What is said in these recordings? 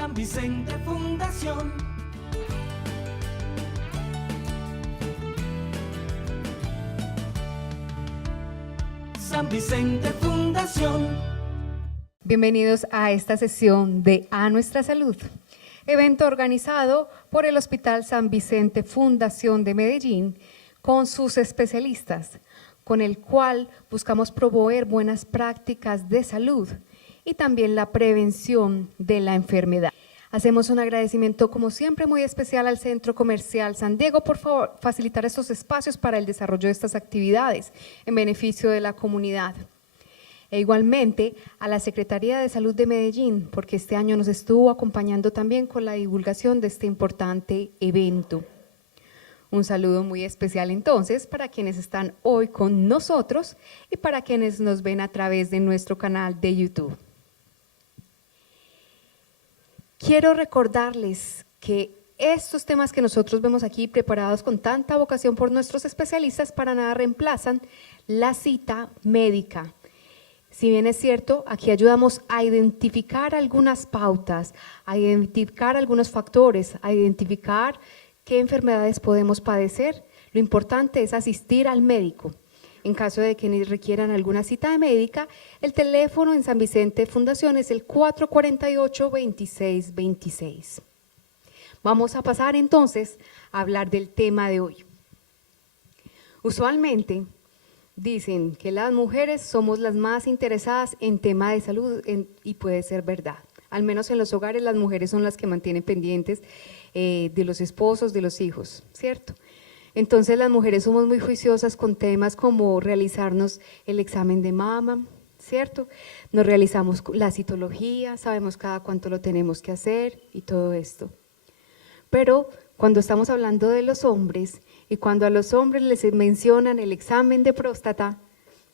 San Vicente Fundación. San Vicente Fundación. Bienvenidos a esta sesión de A Nuestra Salud, evento organizado por el Hospital San Vicente Fundación de Medellín con sus especialistas, con el cual buscamos promover buenas prácticas de salud y también la prevención de la enfermedad. Hacemos un agradecimiento como siempre muy especial al Centro Comercial San Diego por facilitar estos espacios para el desarrollo de estas actividades en beneficio de la comunidad. E igualmente a la Secretaría de Salud de Medellín, porque este año nos estuvo acompañando también con la divulgación de este importante evento. Un saludo muy especial entonces para quienes están hoy con nosotros y para quienes nos ven a través de nuestro canal de YouTube. Quiero recordarles que estos temas que nosotros vemos aquí preparados con tanta vocación por nuestros especialistas para nada reemplazan la cita médica. Si bien es cierto, aquí ayudamos a identificar algunas pautas, a identificar algunos factores, a identificar qué enfermedades podemos padecer. Lo importante es asistir al médico. En caso de que requieran alguna cita médica, el teléfono en San Vicente Fundación es el 448-2626. Vamos a pasar entonces a hablar del tema de hoy. Usualmente dicen que las mujeres somos las más interesadas en tema de salud y puede ser verdad. Al menos en los hogares las mujeres son las que mantienen pendientes de los esposos, de los hijos, ¿cierto? Entonces las mujeres somos muy juiciosas con temas como realizarnos el examen de mama, ¿cierto? Nos realizamos la citología, sabemos cada cuánto lo tenemos que hacer y todo esto. Pero cuando estamos hablando de los hombres y cuando a los hombres les mencionan el examen de próstata,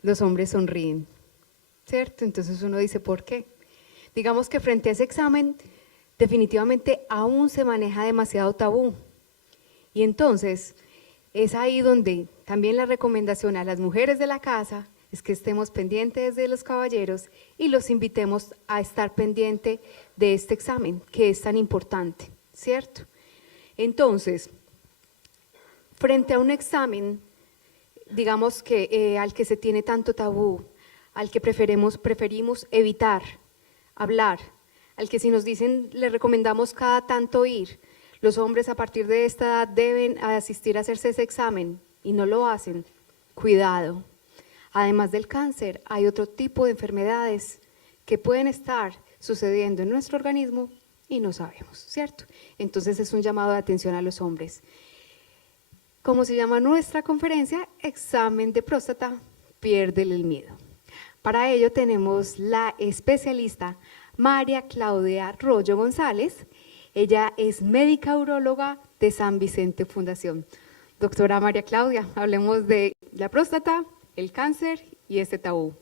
los hombres sonríen, ¿cierto? Entonces uno dice, ¿por qué? Digamos que frente a ese examen definitivamente aún se maneja demasiado tabú. Y entonces es ahí donde también la recomendación a las mujeres de la casa es que estemos pendientes de los caballeros y los invitemos a estar pendiente de este examen que es tan importante, ¿cierto? Entonces, frente a un examen, digamos que al que se tiene tanto tabú, al que preferimos evitar hablar, al que si nos dicen le recomendamos cada tanto ir, los hombres a partir de esta edad deben asistir a hacerse ese examen y no lo hacen, cuidado. Además del cáncer, hay otro tipo de enfermedades que pueden estar sucediendo en nuestro organismo y no sabemos, ¿cierto? Entonces es un llamado de atención a los hombres. ¿Cómo se llama nuestra conferencia? Examen de próstata, piérdele el miedo. Para ello tenemos la especialista María Claudia Rollo González. Ella es médica uróloga de San Vicente Fundación. Doctora María Claudia, hablemos de la próstata, el cáncer y este tabú.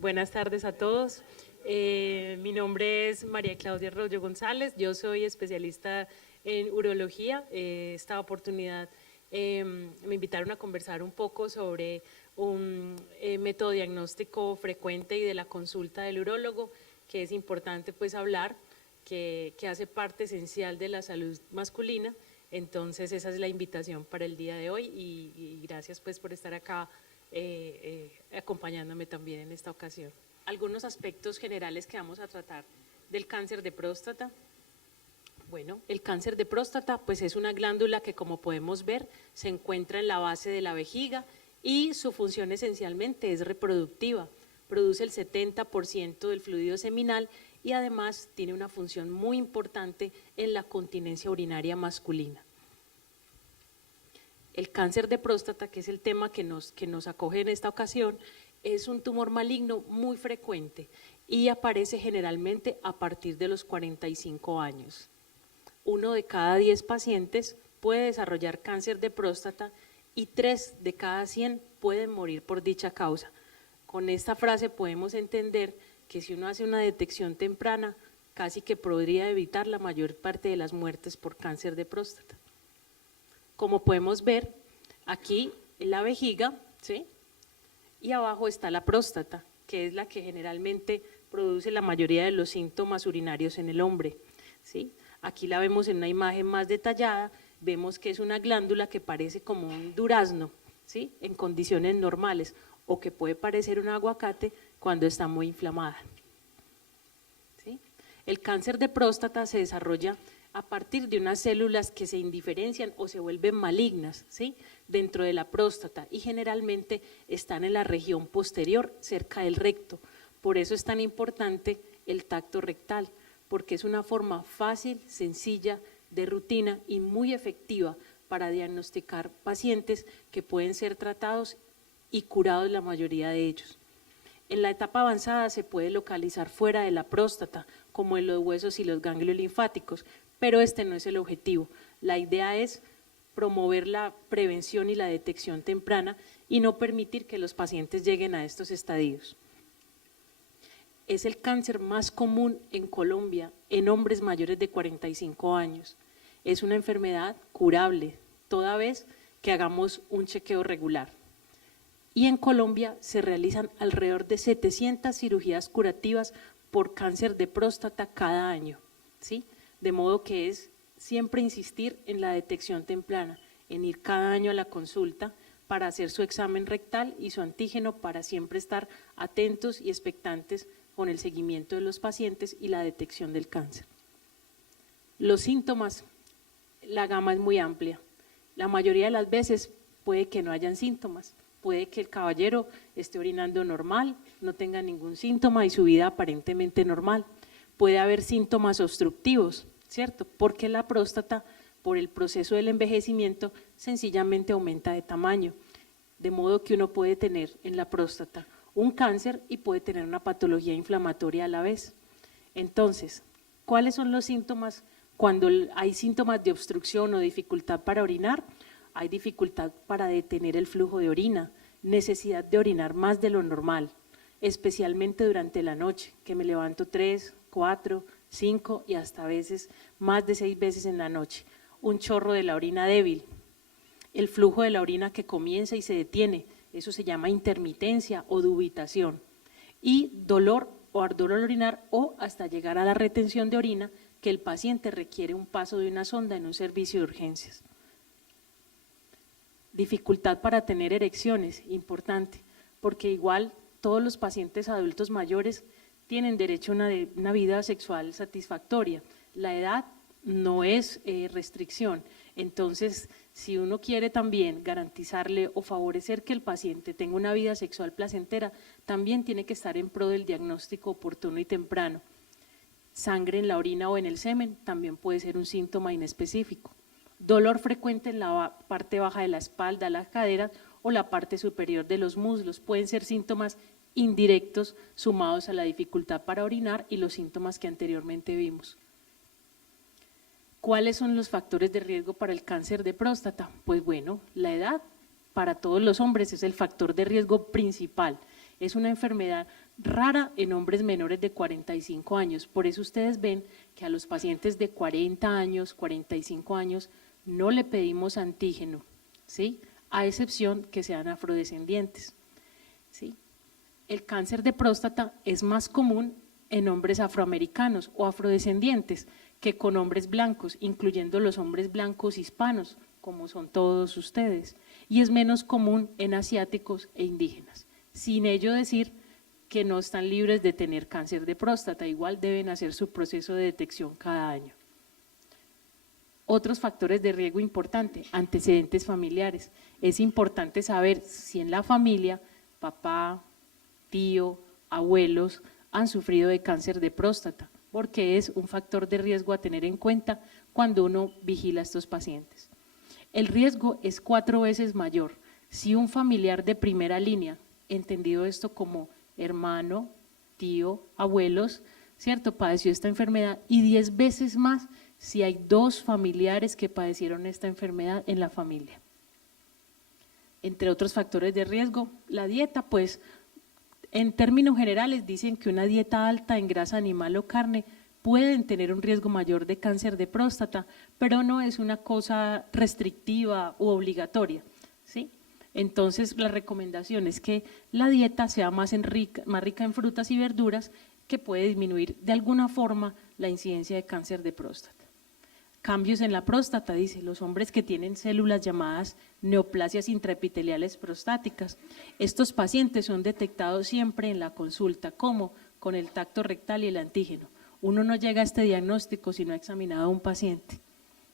Buenas tardes a todos. Mi nombre es María Claudia Rollo González, yo soy especialista en urología. Esta oportunidad me invitaron a conversar un poco sobre un método diagnóstico frecuente y de la consulta del urólogo, que es importante pues hablar, que hace parte esencial de la salud masculina. Entonces esa es la invitación para el día de hoy y gracias pues por estar acá acompañándome también en esta ocasión. Algunos aspectos generales que vamos a tratar del cáncer de próstata. Bueno, el cáncer de próstata pues es una glándula que, como podemos ver, se encuentra en la base de la vejiga y su función esencialmente es reproductiva. Produce el 70% del fluido seminal y además tiene una función muy importante en la continencia urinaria masculina. El cáncer de próstata, que es el tema que nos acoge en esta ocasión, es un tumor maligno muy frecuente y aparece generalmente a partir de los 45 años. 1 de cada 10 pacientes puede desarrollar cáncer de próstata y 3 de cada 100 pueden morir por dicha causa. Con esta frase podemos entender que si uno hace una detección temprana, casi que podría evitar la mayor parte de las muertes por cáncer de próstata. Como podemos ver, aquí en la vejiga, ¿sí? Y abajo está la próstata, que es la que generalmente produce la mayoría de los síntomas urinarios en el hombre, ¿sí? Aquí la vemos en una imagen más detallada, vemos que es una glándula que parece como un durazno, ¿sí? En condiciones normales, o que puede parecer un aguacate cuando está muy inflamada, ¿sí? El cáncer de próstata se desarrolla a partir de unas células que se indiferencian o se vuelven malignas, ¿sí? Dentro de la próstata, y generalmente están en la región posterior, cerca del recto. Por eso es tan importante el tacto rectal, porque es una forma fácil, sencilla, de rutina y muy efectiva para diagnosticar pacientes que pueden ser tratados y curados la mayoría de ellos. En la etapa avanzada se puede localizar fuera de la próstata, como en los huesos y los ganglios linfáticos, pero este no es el objetivo. La idea es promover la prevención y la detección temprana y no permitir que los pacientes lleguen a estos estadios. Es el cáncer más común en Colombia en hombres mayores de 45 años. Es una enfermedad curable, toda vez que hagamos un chequeo regular. Y en Colombia se realizan alrededor de 700 cirugías curativas por cáncer de próstata cada año, ¿sí? De modo que es siempre insistir en la detección temprana, en ir cada año a la consulta para hacer su examen rectal y su antígeno, para siempre estar atentos y expectantes con el seguimiento de los pacientes y la detección del cáncer. Los síntomas, la gama es muy amplia. La mayoría de las veces puede que no hayan síntomas, puede que el caballero esté orinando normal, no tenga ningún síntoma y su vida aparentemente normal. Puede haber síntomas obstructivos, ¿cierto? Porque la próstata, por el proceso del envejecimiento, sencillamente aumenta de tamaño, de modo que uno puede tener en la próstata un cáncer y puede tener una patología inflamatoria a la vez. Entonces, ¿cuáles son los síntomas cuando hay síntomas de obstrucción o dificultad para orinar? Hay dificultad para detener el flujo de orina, necesidad de orinar más de lo normal, especialmente durante la noche, que me levanto 3, 4, 5 y hasta a veces más de 6 veces en la noche. Un chorro de la orina débil, el flujo de la orina que comienza y se detiene, eso se llama intermitencia o dubitación, y dolor o ardor al orinar o hasta llegar a la retención de orina, que el paciente requiere un paso de una sonda en un servicio de urgencias. Dificultad para tener erecciones, importante, porque igual todos los pacientes adultos mayores tienen derecho a una vida sexual satisfactoria. La edad no es restricción, entonces si uno quiere también garantizarle o favorecer que el paciente tenga una vida sexual placentera, también tiene que estar en pro del diagnóstico oportuno y temprano. Sangre en la orina o en el semen también puede ser un síntoma inespecífico. Dolor frecuente en la parte baja de la espalda, las caderas o la parte superior de los muslos, pueden ser síntomas indirectos sumados a la dificultad para orinar y los síntomas que anteriormente vimos. ¿Cuáles son los factores de riesgo para el cáncer de próstata? Pues bueno, la edad para todos los hombres es el factor de riesgo principal. Es una enfermedad rara en hombres menores de 45 años, por eso ustedes ven que a los pacientes de 40 años, 45 años, no le pedimos antígeno, ¿sí? A excepción que sean afrodescendientes, ¿sí? El cáncer de próstata es más común en hombres afroamericanos o afrodescendientes que con hombres blancos, incluyendo los hombres blancos hispanos, como son todos ustedes, y es menos común en asiáticos e indígenas. Sin ello decir que no están libres de tener cáncer de próstata, igual deben hacer su proceso de detección cada año. Otros factores de riesgo importantes, antecedentes familiares. Es importante saber si en la familia, papá, tío, abuelos han sufrido de cáncer de próstata, porque es un factor de riesgo a tener en cuenta cuando uno vigila a estos pacientes. El riesgo es 4 veces mayor si un familiar de primera línea, entendido esto como hermano, tío, abuelos, ¿cierto?, padeció esta enfermedad, y 10 veces más si hay 2 familiares que padecieron esta enfermedad en la familia. Entre otros factores de riesgo, la dieta, pues en términos generales dicen que una dieta alta en grasa animal o carne pueden tener un riesgo mayor de cáncer de próstata, pero no es una cosa restrictiva u obligatoria, ¿sí? Entonces, la recomendación es que la dieta sea más rica en frutas y verduras, que puede disminuir de alguna forma la incidencia de cáncer de próstata. Cambios en la próstata, dice, los hombres que tienen células llamadas neoplasias intraepiteliales prostáticas. Estos pacientes son detectados siempre en la consulta, como con el tacto rectal y el antígeno. Uno no llega a este diagnóstico si no ha examinado a un paciente,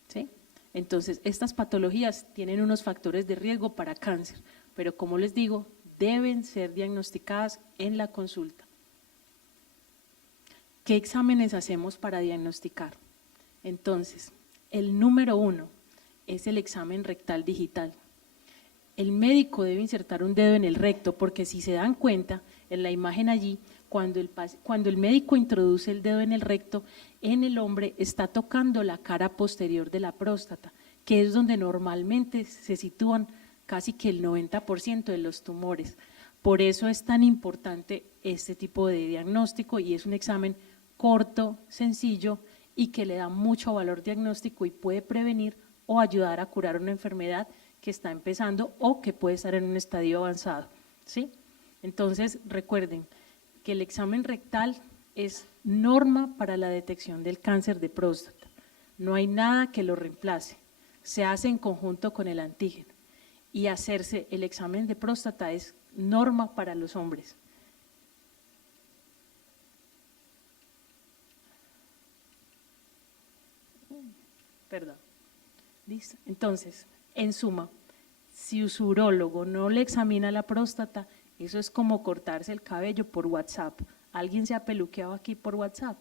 ¿sí? Entonces, estas patologías tienen unos factores de riesgo para cáncer, pero como les digo, deben ser diagnosticadas en la consulta. ¿Qué exámenes hacemos para diagnosticar? Entonces, el número 1 es el examen rectal digital. El médico debe insertar un dedo en el recto, porque si se dan cuenta, en la imagen allí, cuando el médico introduce el dedo en el recto, en el hombre está tocando la cara posterior de la próstata, que es donde normalmente se sitúan casi que el 90% de los tumores. Por eso es tan importante este tipo de diagnóstico y es un examen corto, sencillo y que le da mucho valor diagnóstico y puede prevenir o ayudar a curar una enfermedad que está empezando o que puede estar en un estadio avanzado, ¿sí? Entonces, recuerden que el examen rectal es norma para la detección del cáncer de próstata. No hay nada que lo reemplace. Se hace en conjunto con el antígeno. Y hacerse el examen de próstata es norma para los hombres. Perdón. ¿Listo? Entonces, en suma, si su urólogo no le examina la próstata, eso es como cortarse el cabello por WhatsApp. ¿Alguien se ha peluqueado aquí por WhatsApp?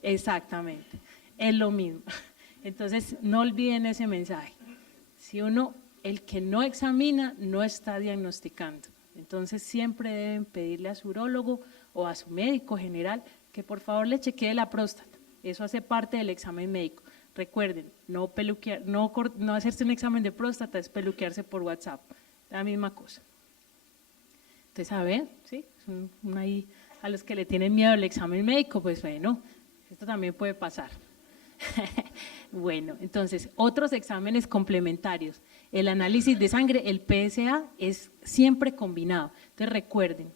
Exactamente, es lo mismo. Entonces, no olviden ese mensaje. Si el que no examina, no está diagnosticando. Entonces, siempre deben pedirle a su urólogo o a su médico general que por favor le chequee la próstata. Eso hace parte del examen médico. Recuerden, no hacerse un examen de próstata es peluquearse por WhatsApp, la misma cosa. Entonces, a ver, ¿sí? Ahí, a los que le tienen miedo al examen médico, pues bueno, esto también puede pasar. Bueno, entonces, otros exámenes complementarios. El análisis de sangre, el PSA, es siempre combinado. Entonces, recuerden,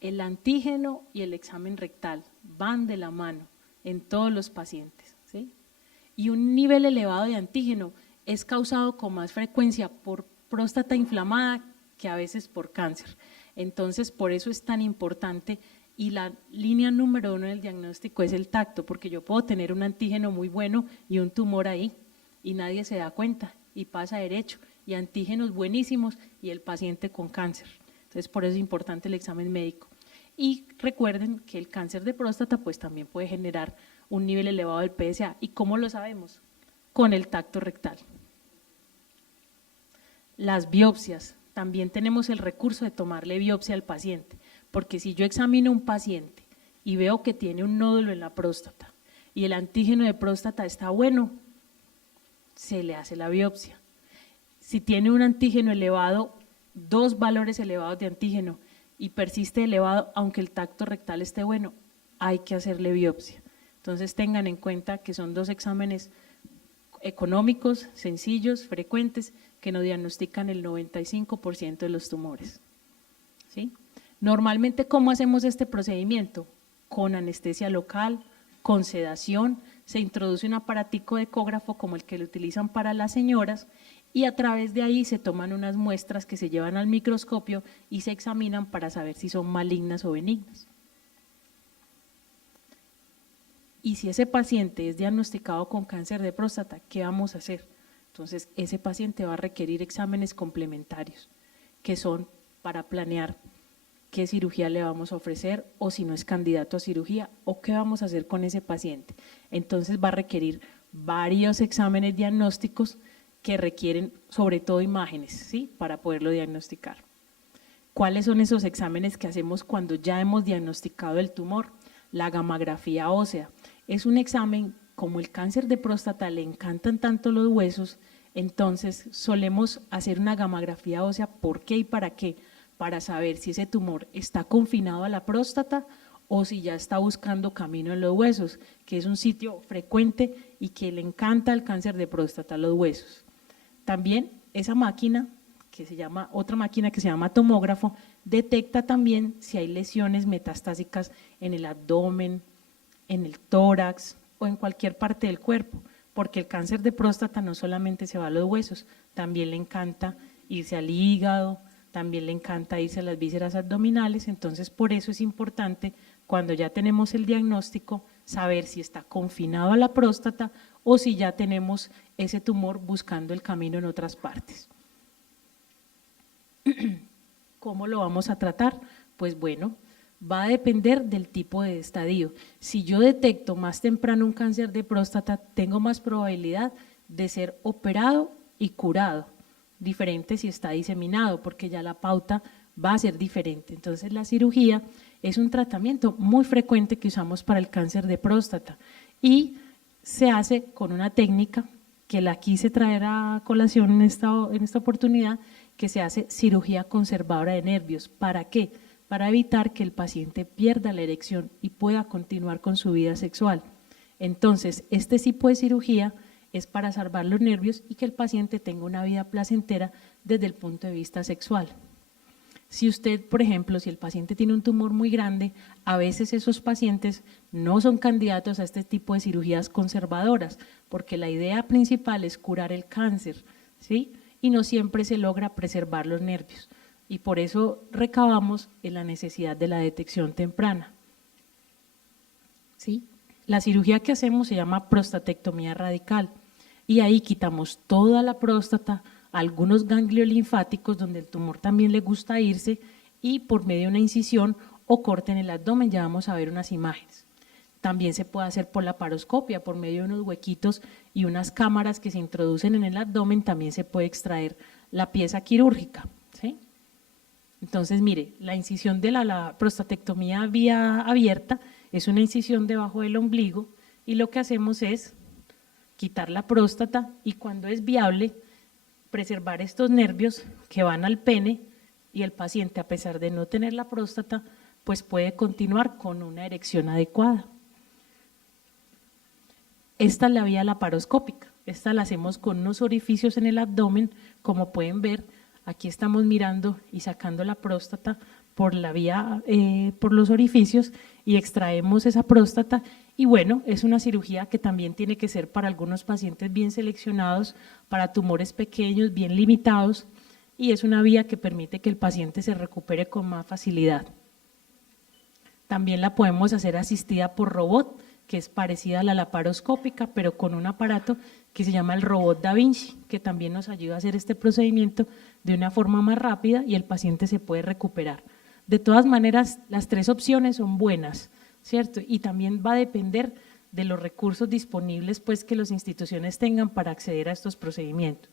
el antígeno y el examen rectal van de la mano en todos los pacientes, ¿sí? Y un nivel elevado de antígeno es causado con más frecuencia por próstata inflamada que a veces por cáncer. Entonces, por eso es tan importante y la línea número 1 del diagnóstico es el tacto, porque yo puedo tener un antígeno muy bueno y un tumor ahí y nadie se da cuenta y pasa derecho, y antígenos buenísimos y el paciente con cáncer. Entonces, por eso es importante el examen médico. Y recuerden que el cáncer de próstata pues también puede generar un nivel elevado del PSA. ¿Y cómo lo sabemos? Con el tacto rectal. Las biopsias. También tenemos el recurso de tomarle biopsia al paciente, porque si yo examino a un paciente y veo que tiene un nódulo en la próstata y el antígeno de próstata está bueno, se le hace la biopsia. Si tiene un antígeno elevado, 2 valores elevados de antígeno y persiste elevado, aunque el tacto rectal esté bueno, hay que hacerle biopsia. Entonces tengan en cuenta que son 2 exámenes económicos, sencillos, frecuentes, que nos diagnostican el 95% de los tumores, ¿sí? Normalmente, ¿cómo hacemos este procedimiento? Con anestesia local, con sedación, se introduce un aparatico de ecógrafo como el que lo utilizan para las señoras y a través de ahí se toman unas muestras que se llevan al microscopio y se examinan para saber si son malignas o benignas. Y si ese paciente es diagnosticado con cáncer de próstata, ¿qué vamos a hacer? Entonces, ese paciente va a requerir exámenes complementarios, que son para planear qué cirugía le vamos a ofrecer o si no es candidato a cirugía o qué vamos a hacer con ese paciente. Entonces, va a requerir varios exámenes diagnósticos que requieren sobre todo imágenes, ¿sí? Para poderlo diagnosticar. ¿Cuáles son esos exámenes que hacemos cuando ya hemos diagnosticado el tumor? La gamografía ósea. Es un examen, como el cáncer de próstata le encantan tanto los huesos, entonces solemos hacer una gamografía ósea. ¿Por qué y para qué? Para saber si ese tumor está confinado a la próstata o si ya está buscando camino en los huesos, que es un sitio frecuente y que le encanta el cáncer de próstata, los huesos. También esa máquina que se llama, otra máquina que se llama tomógrafo, detecta también si hay lesiones metastásicas en el abdomen, en el tórax o en cualquier parte del cuerpo, porque el cáncer de próstata no solamente se va a los huesos, también le encanta irse al hígado, también le encanta irse a las vísceras abdominales, entonces por eso es importante, cuando ya tenemos el diagnóstico, saber si está confinado a la próstata o si ya tenemos ese tumor buscando el camino en otras partes. ¿Cómo lo vamos a tratar? Pues bueno, va a depender del tipo de estadio. Si yo detecto más temprano un cáncer de próstata, tengo más probabilidad de ser operado y curado, diferente si está diseminado, porque ya la pauta va a ser diferente. Entonces la cirugía es un tratamiento muy frecuente que usamos para el cáncer de próstata y se hace con una técnica que la quise traer a colación en esta oportunidad, que se hace cirugía conservadora de nervios. ¿Para qué? Para evitar que el paciente pierda la erección y pueda continuar con su vida sexual. Entonces, este tipo de cirugía es para salvar los nervios y que el paciente tenga una vida placentera desde el punto de vista sexual. Si usted, por ejemplo, si el paciente tiene un tumor muy grande, a veces esos pacientes no son candidatos a este tipo de cirugías conservadoras, porque la idea principal es curar el cáncer, ¿sí? Y no siempre se logra preservar los nervios. Y por eso recabamos en la necesidad de la detección temprana. ¿Sí? La cirugía que hacemos se llama prostatectomía radical y ahí quitamos toda la próstata, algunos ganglios linfáticos donde el tumor también le gusta irse y por medio de una incisión o corte en el abdomen, ya vamos a ver unas imágenes. También se puede hacer por laparoscopia, por medio de unos huequitos y unas cámaras que se introducen en el abdomen, también se puede extraer la pieza quirúrgica, ¿sí? Entonces, mire, la incisión de la prostatectomía vía abierta es una incisión debajo del ombligo y lo que hacemos es quitar la próstata y cuando es viable, preservar estos nervios que van al pene y el paciente, a pesar de no tener la próstata, pues puede continuar con una erección adecuada. Esta es la vía laparoscópica, esta la hacemos con unos orificios en el abdomen, como pueden ver, aquí estamos mirando y sacando la próstata por la vía, por los orificios y extraemos esa próstata y bueno, es una cirugía que también tiene que ser para algunos pacientes bien seleccionados, para tumores pequeños, bien limitados y es una vía que permite que el paciente se recupere con más facilidad. También la podemos hacer asistida por robot, que es parecida a la laparoscópica, pero con un aparato que se llama el robot Da Vinci, que también nos ayuda a hacer este procedimiento de una forma más rápida y el paciente se puede recuperar. De todas maneras, las tres opciones son buenas, ¿cierto? Y también va a depender de los recursos disponibles pues, que las instituciones tengan para acceder a estos procedimientos.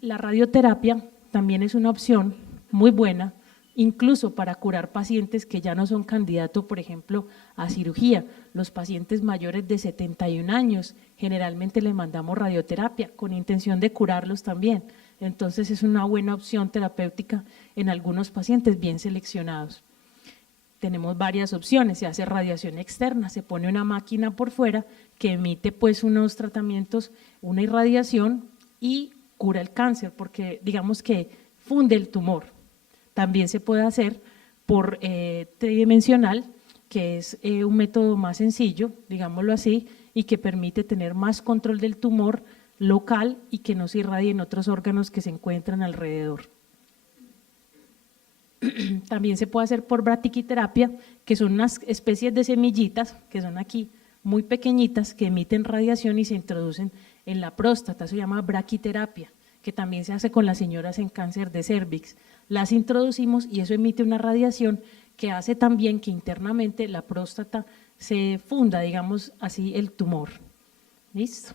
La radioterapia también es una opción muy buena, incluso para curar pacientes que ya no son candidatos, por ejemplo, a cirugía. Los pacientes mayores de 71 años, generalmente les mandamos radioterapia con intención de curarlos también. Entonces es una buena opción terapéutica en algunos pacientes bien seleccionados. Tenemos varias opciones, se hace radiación externa, se pone una máquina por fuera que emite pues unos tratamientos, una irradiación y cura el cáncer porque digamos que funde el tumor. También se puede hacer por tridimensional, que es un método más sencillo, digámoslo así, y que permite tener más control del tumor local y que no se irradie en otros órganos que se encuentran alrededor. También se puede hacer por bratiquiterapia, que son unas especies de semillitas, que son aquí muy pequeñitas, que emiten radiación y se introducen en la próstata, se llama braquiterapia, que también se hace con las señoras en cáncer de cérvix. Las introducimos y eso emite una radiación que hace también que internamente la próstata se funda, digamos así, el tumor. ¿Listo?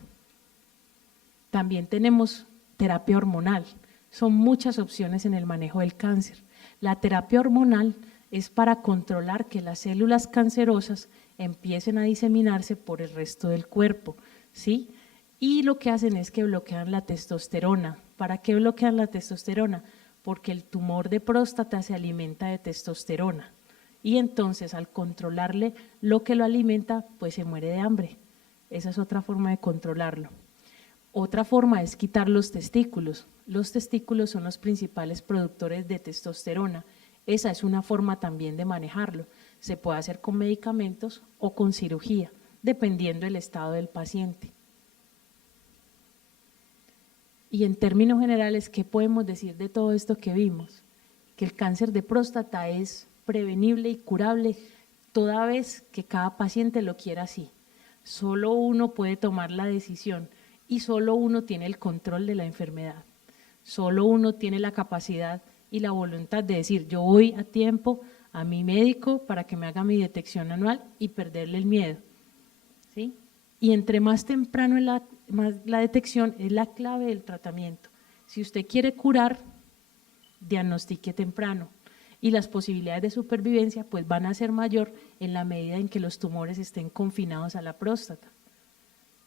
También tenemos terapia hormonal. Son muchas opciones en el manejo del cáncer. La terapia hormonal es para controlar que las células cancerosas empiecen a diseminarse por el resto del cuerpo, ¿sí? Y lo que hacen es que bloquean la testosterona. ¿Para qué bloquean la testosterona? Porque el tumor de próstata se alimenta de testosterona y entonces al controlarle lo que lo alimenta, pues se muere de hambre. Esa es otra forma de controlarlo. Otra forma es quitar los testículos. Los testículos son los principales productores de testosterona. Esa es una forma también de manejarlo. Se puede hacer con medicamentos o con cirugía, dependiendo del estado del paciente. Y en términos generales, ¿qué podemos decir de todo esto que vimos? Que el cáncer de próstata es prevenible y curable toda vez que cada paciente lo quiera así. Solo uno puede tomar la decisión y solo uno tiene el control de la enfermedad. Solo uno tiene la capacidad y la voluntad de decir, yo voy a tiempo a mi médico para que me haga mi detección anual y perderle el miedo, ¿sí? Y entre más temprano la detección es la clave del tratamiento. Si usted quiere curar, diagnostique temprano y las posibilidades de supervivencia pues van a ser mayor en la medida en que los tumores estén confinados a la próstata.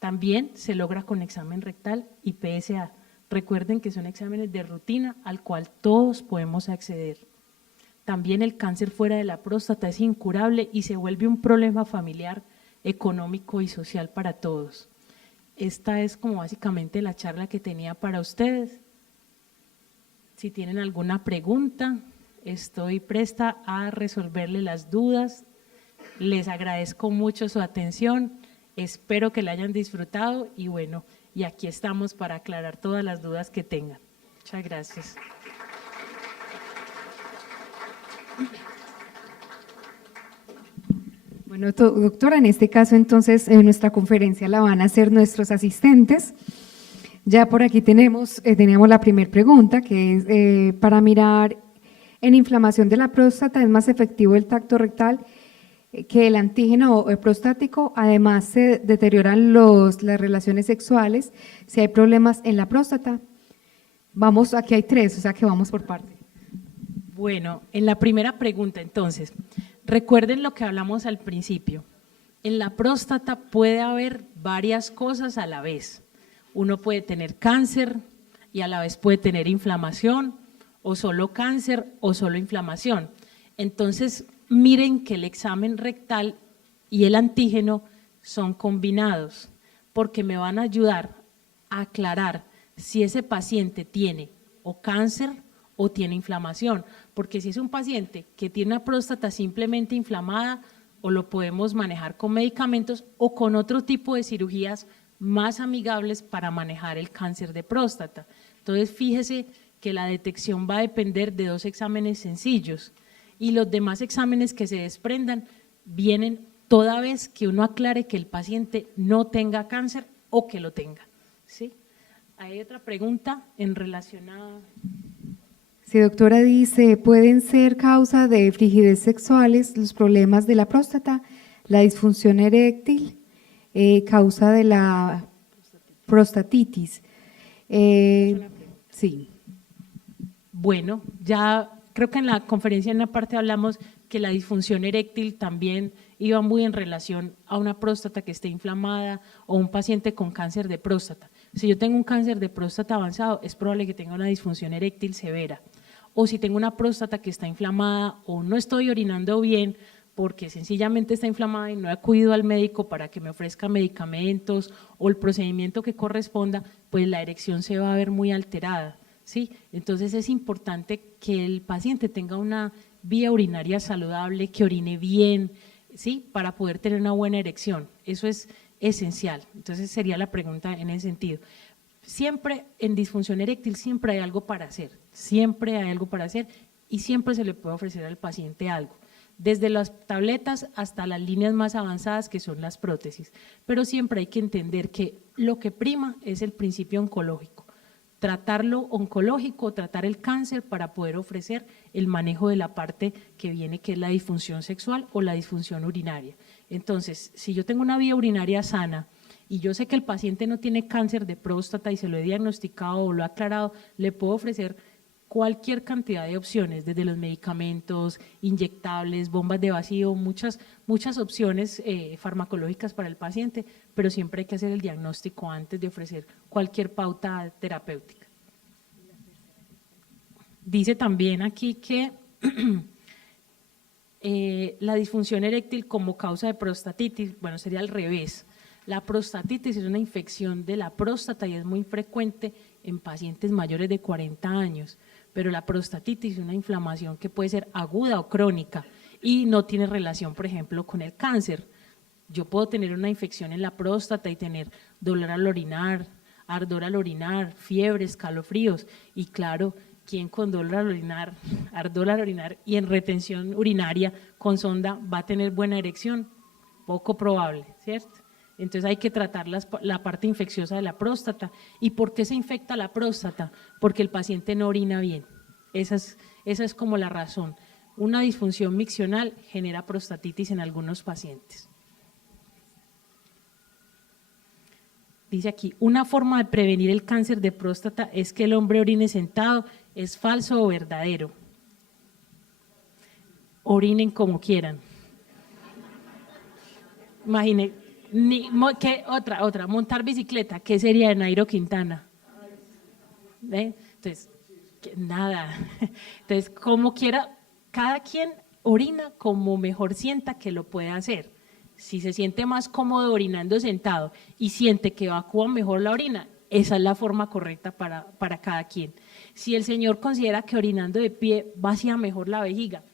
También se logra con examen rectal y PSA. Recuerden que son exámenes de rutina al cual todos podemos acceder. También el cáncer fuera de la próstata es incurable y se vuelve un problema familiar, económico y social para todos. Esta es como básicamente la charla que tenía para ustedes. Si tienen alguna pregunta, estoy presta a resolverle las dudas. Les agradezco mucho su atención, espero que la hayan disfrutado y bueno, y aquí estamos para aclarar todas las dudas que tengan. Muchas gracias. Bueno, doctora, en este caso entonces nuestra conferencia la van a hacer nuestros asistentes. Ya por aquí teníamos la primera pregunta, que es para mirar en inflamación de la próstata, ¿es más efectivo el tacto rectal que el antígeno prostático? Además, se deterioran las relaciones sexuales si hay problemas en la próstata. Vamos, aquí hay 3, o sea que vamos por parte. Bueno, en la primera pregunta entonces, recuerden lo que hablamos al principio. En la próstata puede haber varias cosas a la vez. Uno puede tener cáncer y a la vez puede tener inflamación, o solo cáncer o solo inflamación. Entonces, miren que el examen rectal y el antígeno son combinados, porque me van a ayudar a aclarar si ese paciente tiene o cáncer o tiene inflamación, porque si es un paciente que tiene una próstata simplemente inflamada, o lo podemos manejar con medicamentos o con otro tipo de cirugías más amigables para manejar el cáncer de próstata. Entonces, fíjese que la detección va a depender de 2 exámenes sencillos y los demás exámenes que se desprendan vienen toda vez que uno aclare que el paciente no tenga cáncer o que lo tenga, ¿sí? Hay otra pregunta en relación a… Sí, doctora, dice, ¿pueden ser causa de frigidez sexuales los problemas de la próstata, la disfunción eréctil, causa de la prostatitis? Sí. Bueno, ya creo que en la conferencia en una parte hablamos que la disfunción eréctil también iba muy en relación a una próstata que esté inflamada o un paciente con cáncer de próstata. Si yo tengo un cáncer de próstata avanzado, es probable que tenga una disfunción eréctil severa. O si tengo una próstata que está inflamada o no estoy orinando bien porque sencillamente está inflamada y no he acudido al médico para que me ofrezca medicamentos o el procedimiento que corresponda, pues la erección se va a ver muy alterada, ¿sí? Entonces es importante que el paciente tenga una vía urinaria saludable, que orine bien, ¿sí? Para poder tener una buena erección, eso es esencial. Entonces sería la pregunta en ese sentido. Siempre en disfunción eréctil siempre hay algo para hacer, siempre hay algo para hacer y siempre se le puede ofrecer al paciente algo, desde las tabletas hasta las líneas más avanzadas que son las prótesis, pero siempre hay que entender que lo que prima es el principio oncológico, tratar lo oncológico, tratar el cáncer para poder ofrecer el manejo de la parte que viene, que es la disfunción sexual o la disfunción urinaria. Entonces, si yo tengo una vía urinaria sana y yo sé que el paciente no tiene cáncer de próstata y se lo he diagnosticado o lo he aclarado, le puedo ofrecer cualquier cantidad de opciones, desde los medicamentos, inyectables, bombas de vacío, muchas opciones farmacológicas para el paciente, pero siempre hay que hacer el diagnóstico antes de ofrecer cualquier pauta terapéutica. Dice también aquí que la disfunción eréctil como causa de prostatitis, bueno, sería al revés. La prostatitis es una infección de la próstata y es muy frecuente en pacientes mayores de 40 años, pero la prostatitis es una inflamación que puede ser aguda o crónica y no tiene relación, por ejemplo, con el cáncer. Yo puedo tener una infección en la próstata y tener dolor al orinar, ardor al orinar, fiebre, escalofríos y claro, ¿quién con dolor al orinar, ardor al orinar y en retención urinaria con sonda va a tener buena erección? Poco probable, ¿cierto? Entonces hay que tratar la parte infecciosa de la próstata. ¿Y por qué se infecta la próstata? Porque el paciente no orina bien. Esa es como la razón. Una disfunción miccional genera prostatitis en algunos pacientes. Dice aquí, una forma de prevenir el cáncer de próstata es que el hombre orine sentado. ¿Es falso o verdadero? Orinen como quieran. Imagine, otra, montar bicicleta, ¿qué sería de Nairo Quintana? Entonces, nada. Entonces, como quiera, cada quien orina como mejor sienta que lo puede hacer. Si se siente más cómodo orinando sentado y siente que evacúa mejor la orina, esa es la forma correcta para cada quien. Si el señor considera que orinando de pie vacía mejor la vejiga,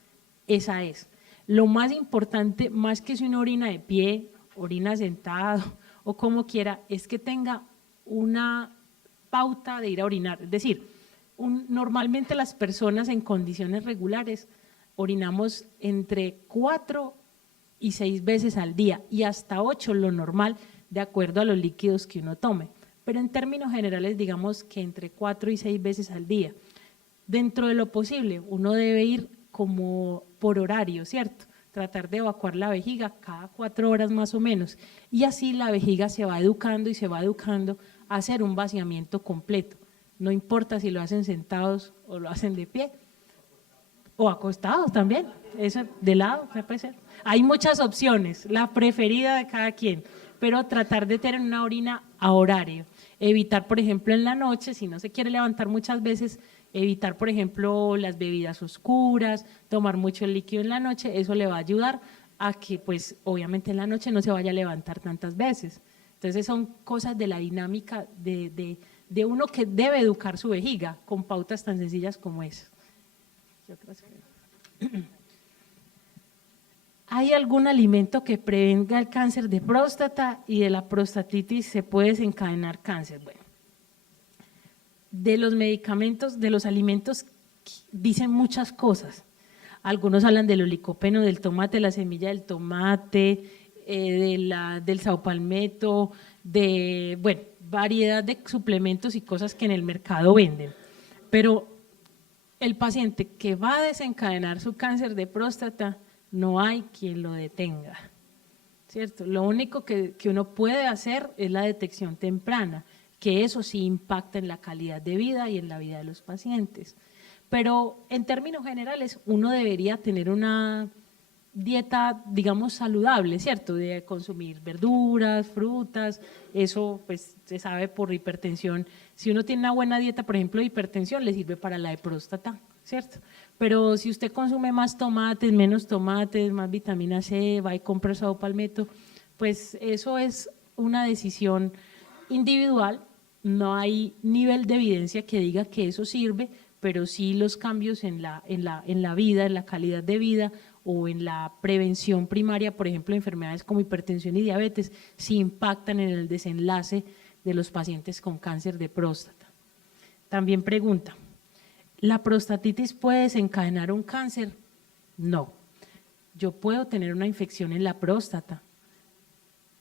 esa es. Lo más importante, más que si uno orina de pie, orina sentado o como quiera, es que tenga una pauta de ir a orinar. Es decir, normalmente las personas en condiciones regulares orinamos entre 4 y 6 veces al día y hasta 8 lo normal de acuerdo a los líquidos que uno tome, pero en términos generales digamos que entre 4 y 6 veces al día. Dentro de lo posible uno debe ir como por horario, ¿cierto? Tratar de evacuar la vejiga cada 4 horas más o menos y así la vejiga se va educando y se va educando a hacer un vaciamiento completo, no importa si lo hacen sentados o lo hacen de pie o acostados también, eso de lado puede ser. Hay muchas opciones, la preferida de cada quien, pero tratar de tener una orina a horario, evitar por ejemplo en la noche, si no se quiere levantar muchas veces, evitar por ejemplo las bebidas oscuras, tomar mucho el líquido en la noche, eso le va a ayudar a que pues obviamente en la noche no se vaya a levantar tantas veces. Entonces son cosas de la dinámica de uno que debe educar su vejiga con pautas tan sencillas como esas. ¿Hay algún alimento que prevenga el cáncer de próstata y de la prostatitis se puede desencadenar cáncer? Bueno, de los medicamentos, de los alimentos dicen muchas cosas. Algunos hablan del olicopeno, del tomate, la semilla del tomate, del saupalmeto, de bueno, variedad de suplementos y cosas que en el mercado venden. Pero el paciente que va a desencadenar su cáncer de próstata, no hay quien lo detenga, ¿cierto? Lo único que uno puede hacer es la detección temprana, que eso sí impacta en la calidad de vida y en la vida de los pacientes. Pero en términos generales, uno debería tener una dieta, digamos, saludable, ¿cierto? De consumir verduras, frutas, eso pues se sabe por hipertensión. Si uno tiene una buena dieta, por ejemplo, de hipertensión, le sirve para la de próstata, ¿cierto? Pero si usted consume más tomates, más vitamina C, va y compra saupalmeto, pues eso es una decisión individual, no hay nivel de evidencia que diga que eso sirve, pero sí los cambios en la vida, en la calidad de vida o en la prevención primaria, por ejemplo, de enfermedades como hipertensión y diabetes, sí impactan en el desenlace de los pacientes con cáncer de próstata. También pregunta, ¿la prostatitis puede desencadenar un cáncer? No, yo puedo tener una infección en la próstata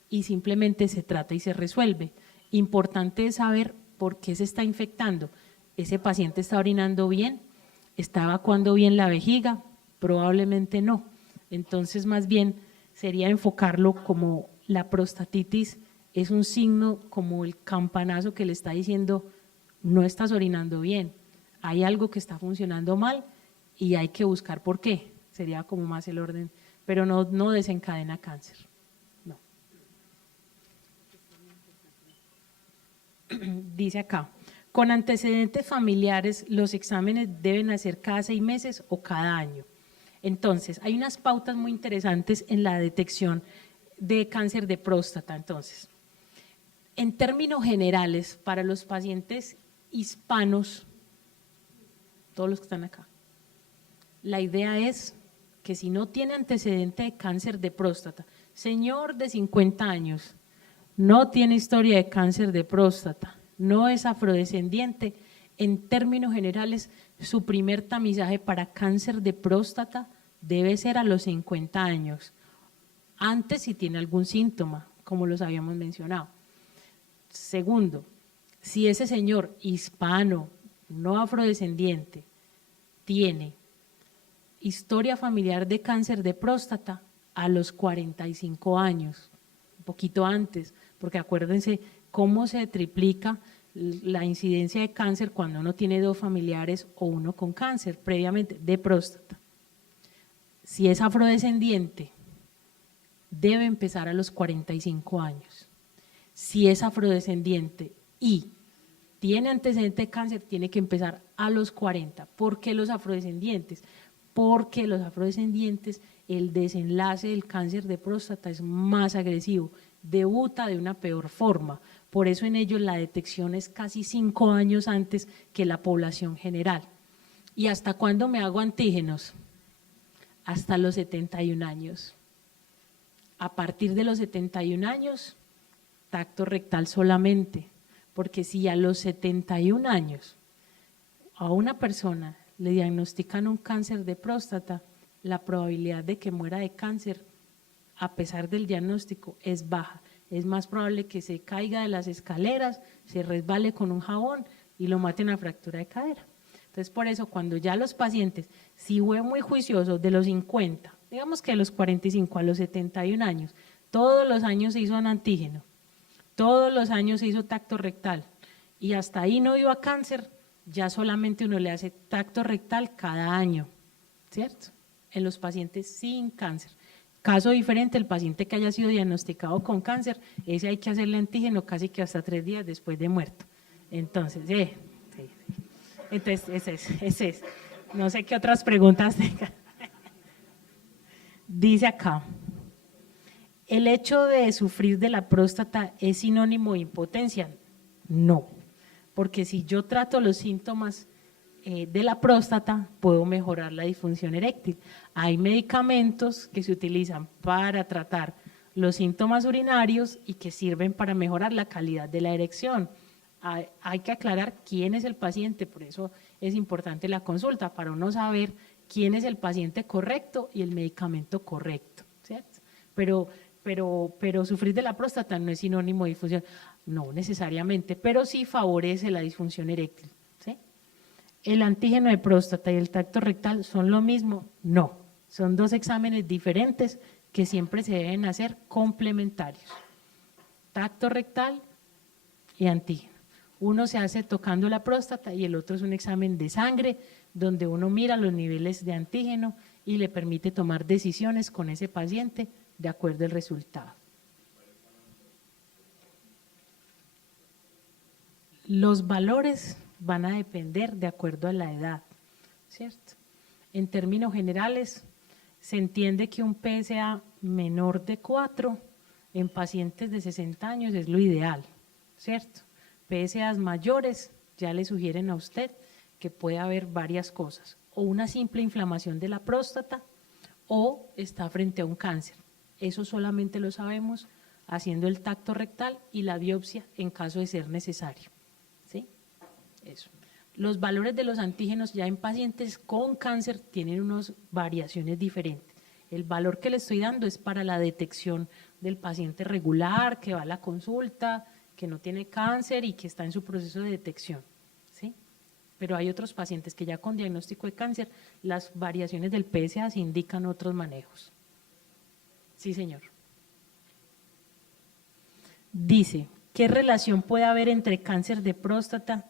y simplemente se trata y se resuelve. Importante es saber por qué se está infectando. ¿Ese paciente está orinando bien? ¿Está evacuando bien la vejiga? Probablemente no. Entonces, más bien sería enfocarlo como la prostatitis es un signo, como el campanazo que le está diciendo, no estás orinando bien, hay algo que está funcionando mal y hay que buscar por qué. Sería como más el orden, pero no desencadena cáncer. No. Dice acá, con antecedentes familiares, ¿los exámenes deben hacer cada 6 meses o cada año? Entonces, hay unas pautas muy interesantes en la detección de cáncer de próstata. Entonces, En términos generales, para los pacientes hispanos, todos los que están acá, la idea es que si no tiene antecedente de cáncer de próstata, señor de 50 años, no tiene historia de cáncer de próstata, no es afrodescendiente, en términos generales, su primer tamizaje para cáncer de próstata debe ser a los 50 años, antes si tiene algún síntoma, como los habíamos mencionado. Segundo, si ese señor hispano, no afrodescendiente, tiene historia familiar de cáncer de próstata a los 45 años, un poquito antes, porque acuérdense cómo se triplica la incidencia de cáncer cuando uno tiene 2 familiares o uno con cáncer previamente de próstata. Si es afrodescendiente, debe empezar a los 45 años. Si es afrodescendiente y tiene antecedente de cáncer, tiene que empezar a los 40. ¿Por qué los afrodescendientes? Porque los afrodescendientes, el desenlace del cáncer de próstata es más agresivo, debuta de una peor forma. Por eso en ellos la detección es casi 5 años antes que la población general. ¿Y hasta cuándo me hago antígenos? Hasta los 71 años. A partir de los 71 años, tacto rectal solamente, porque si a los 71 años a una persona le diagnostican un cáncer de próstata, la probabilidad de que muera de cáncer, a pesar del diagnóstico, es baja. Es más probable que se caiga de las escaleras, se resbale con un jabón y lo maten a fractura de cadera. Entonces, por eso, cuando ya los pacientes, si fue muy juicioso de los 50, digamos que de los 45 a los 71 años, todos los años se hizo un antígeno, todos los años se hizo tacto rectal y hasta ahí no iba a cáncer, ya solamente uno le hace tacto rectal cada año, ¿cierto? En los pacientes sin cáncer. Caso diferente, el paciente que haya sido diagnosticado con cáncer, ese hay que hacerle antígeno casi que hasta 3 días después de muerto. Entonces, Entonces, ese es. No sé qué otras preguntas tengan. Dice acá, ¿el hecho de sufrir de la próstata es sinónimo de impotencia? No, porque si yo trato los síntomas de la próstata, puedo mejorar la disfunción eréctil. Hay medicamentos que se utilizan para tratar los síntomas urinarios y que sirven para mejorar la calidad de la erección. Hay que aclarar quién es el paciente, por eso es importante la consulta, para uno saber quién es el paciente correcto y el medicamento correcto, ¿cierto? Pero sufrir de la próstata no es sinónimo de disfunción, no necesariamente, pero sí favorece la disfunción eréctil, ¿sí? ¿El antígeno de próstata y el tacto rectal son lo mismo? No, son 2 exámenes diferentes que siempre se deben hacer complementarios, tacto rectal y antígeno. Uno se hace tocando la próstata y el otro es un examen de sangre donde uno mira los niveles de antígeno y le permite tomar decisiones con ese paciente de acuerdo al resultado. Los valores van a depender de acuerdo a la edad, ¿cierto? En términos generales, se entiende que un PSA menor de 4 en pacientes de 60 años es lo ideal, ¿cierto? PSAs mayores ya le sugieren a usted que puede haber varias cosas, o una simple inflamación de la próstata o está frente a un cáncer. Eso solamente lo sabemos haciendo el tacto rectal y la biopsia en caso de ser necesario. ¿Sí? Eso. Los valores de los antígenos ya en pacientes con cáncer tienen unas variaciones diferentes. El valor que le estoy dando es para la detección del paciente regular, que va a la consulta, que no tiene cáncer y que está en su proceso de detección, ¿sí? Pero hay otros pacientes que ya con diagnóstico de cáncer, las variaciones del PSA se indican otros manejos. Sí, señor. Dice, ¿qué relación puede haber entre cáncer de próstata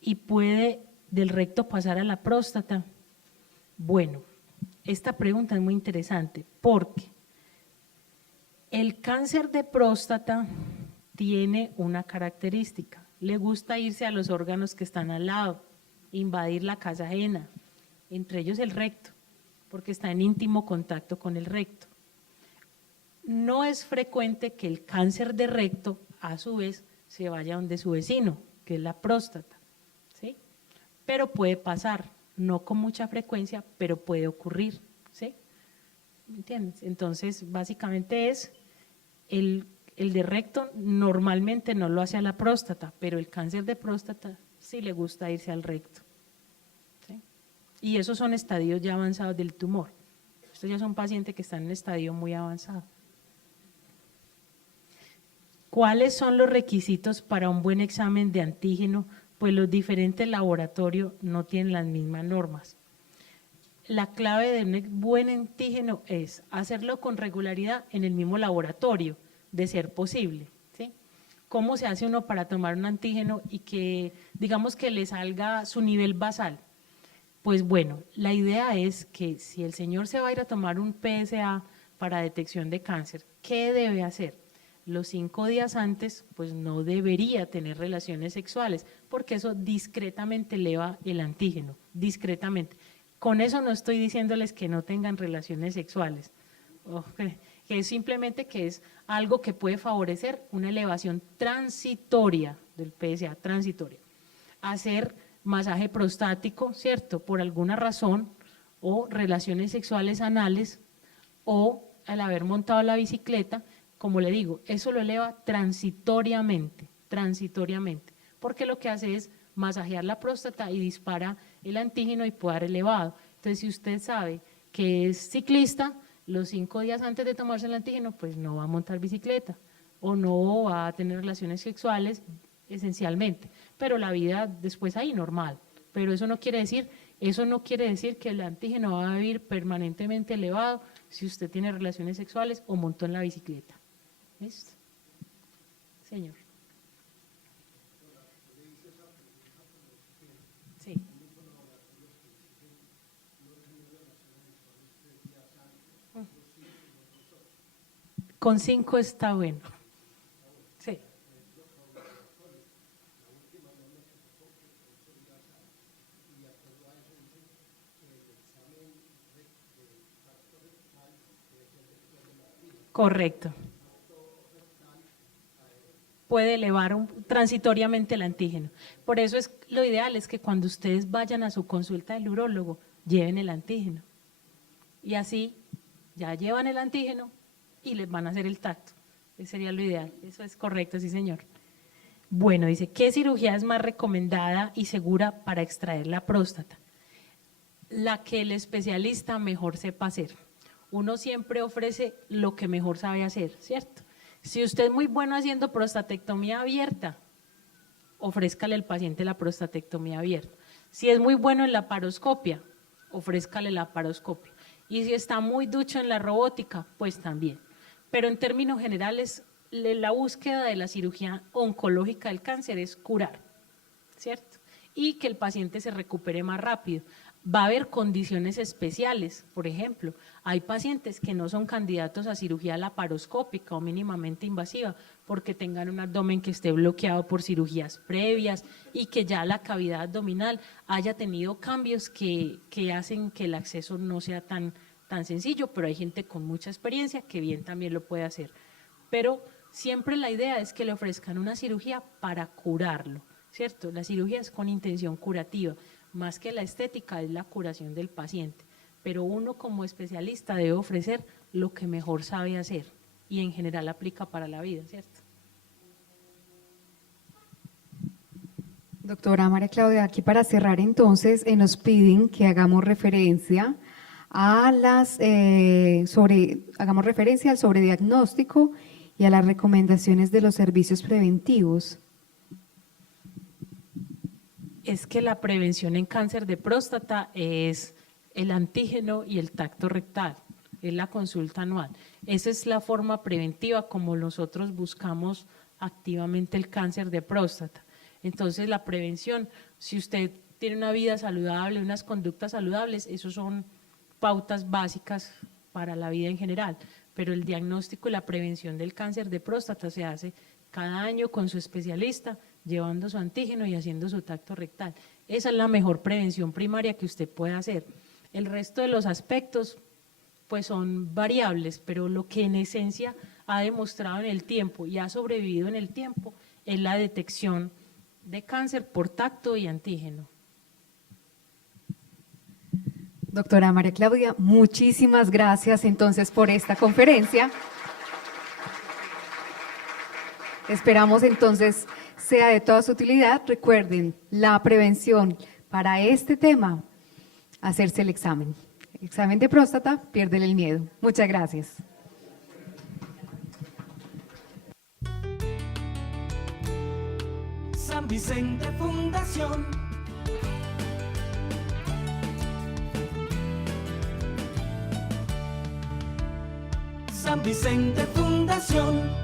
y puede del recto pasar a la próstata? Bueno, esta pregunta es muy interesante porque el cáncer de próstata tiene una característica, le gusta irse a los órganos que están al lado, invadir la casa ajena, entre ellos el recto, porque está en íntimo contacto con el recto. No es frecuente que el cáncer de recto, a su vez, se vaya donde su vecino, que es la próstata, ¿sí? Pero puede pasar, no con mucha frecuencia, pero puede ocurrir, ¿sí? ¿Me entiendes? Entonces, básicamente es el de recto normalmente no lo hace a la próstata, pero el cáncer de próstata sí le gusta irse al recto, ¿sí? Y esos son estadios ya avanzados del tumor. Estos ya son pacientes que están en un estadio muy avanzado. ¿Cuáles son los requisitos para un buen examen de antígeno? Pues los diferentes laboratorios no tienen las mismas normas. La clave de un buen antígeno es hacerlo con regularidad en el mismo laboratorio, de ser posible, ¿sí? ¿Cómo se hace uno para tomar un antígeno y que, digamos, que le salga su nivel basal? Pues bueno, la idea es que si el señor se va a ir a tomar un PSA para detección de cáncer, ¿qué debe hacer? Los 5 días antes, pues no debería tener relaciones sexuales, porque eso discretamente eleva el antígeno, discretamente. Con eso no estoy diciéndoles que no tengan relaciones sexuales, que es simplemente que es algo que puede favorecer una elevación transitoria del PSA, transitoria. Hacer masaje prostático, ¿cierto? Por alguna razón, o relaciones sexuales anales, o al haber montado la bicicleta, como le digo, eso lo eleva transitoriamente, porque lo que hace es masajear la próstata y dispara el antígeno y puede dar elevado. Entonces, si usted sabe que es ciclista, los 5 días antes de tomarse el antígeno, pues no va a montar bicicleta o no va a tener relaciones sexuales esencialmente, pero la vida después ahí normal. Pero eso no quiere decir que el antígeno va a vivir permanentemente elevado si usted tiene relaciones sexuales o montó en la bicicleta. ¿Listo? Señor. Sí. Con 5 está bueno. Sí. Correcto. Puede elevar transitoriamente el antígeno. Por eso es lo ideal es que cuando ustedes vayan a su consulta del urólogo, lleven el antígeno. Y así ya llevan el antígeno y les van a hacer el tacto. Ese sería lo ideal. Eso es correcto, sí señor. Bueno, dice, ¿qué cirugía es más recomendada y segura para extraer la próstata? La que el especialista mejor sepa hacer. Uno siempre ofrece lo que mejor sabe hacer, ¿cierto? Si usted es muy bueno haciendo prostatectomía abierta, ofrézcale al paciente la prostatectomía abierta. Si es muy bueno en la laparoscopia, ofrézcale la laparoscopia. Y si está muy ducho en la robótica, pues también. Pero en términos generales, la búsqueda de la cirugía oncológica del cáncer es curar, ¿cierto? Y que el paciente se recupere más rápido. Va a haber condiciones especiales, por ejemplo, hay pacientes que no son candidatos a cirugía laparoscópica o mínimamente invasiva porque tengan un abdomen que esté bloqueado por cirugías previas y que ya la cavidad abdominal haya tenido cambios que hacen que el acceso no sea tan sencillo, pero hay gente con mucha experiencia que bien también lo puede hacer. Pero siempre la idea es que le ofrezcan una cirugía para curarlo, ¿cierto? La cirugía es con intención curativa. Más que la estética es la curación del paciente, pero uno como especialista debe ofrecer lo que mejor sabe hacer y en general aplica para la vida, ¿cierto? Doctora María Claudia, aquí para cerrar entonces nos piden que hagamos referencia a hagamos referencia al sobrediagnóstico y a las recomendaciones de los servicios preventivos. Es que la prevención en cáncer de próstata es el antígeno y el tacto rectal, es la consulta anual. Esa es la forma preventiva como nosotros buscamos activamente el cáncer de próstata. Entonces la prevención, si usted tiene una vida saludable, unas conductas saludables, esos son pautas básicas para la vida en general, pero el diagnóstico y la prevención del cáncer de próstata se hace cada año con su especialista, llevando su antígeno y haciendo su tacto rectal. Esa es la mejor prevención primaria que usted puede hacer. El resto de los aspectos pues son variables, pero lo que en esencia ha demostrado en el tiempo y ha sobrevivido en el tiempo es la detección de cáncer por tacto y antígeno. Doctora María Claudia, muchísimas gracias entonces por esta conferencia. Esperamos entonces sea de toda su utilidad. Recuerden, la prevención para este tema, hacerse el examen. Examen de próstata, piérdele el miedo. Muchas gracias. San Vicente Fundación. San Vicente Fundación.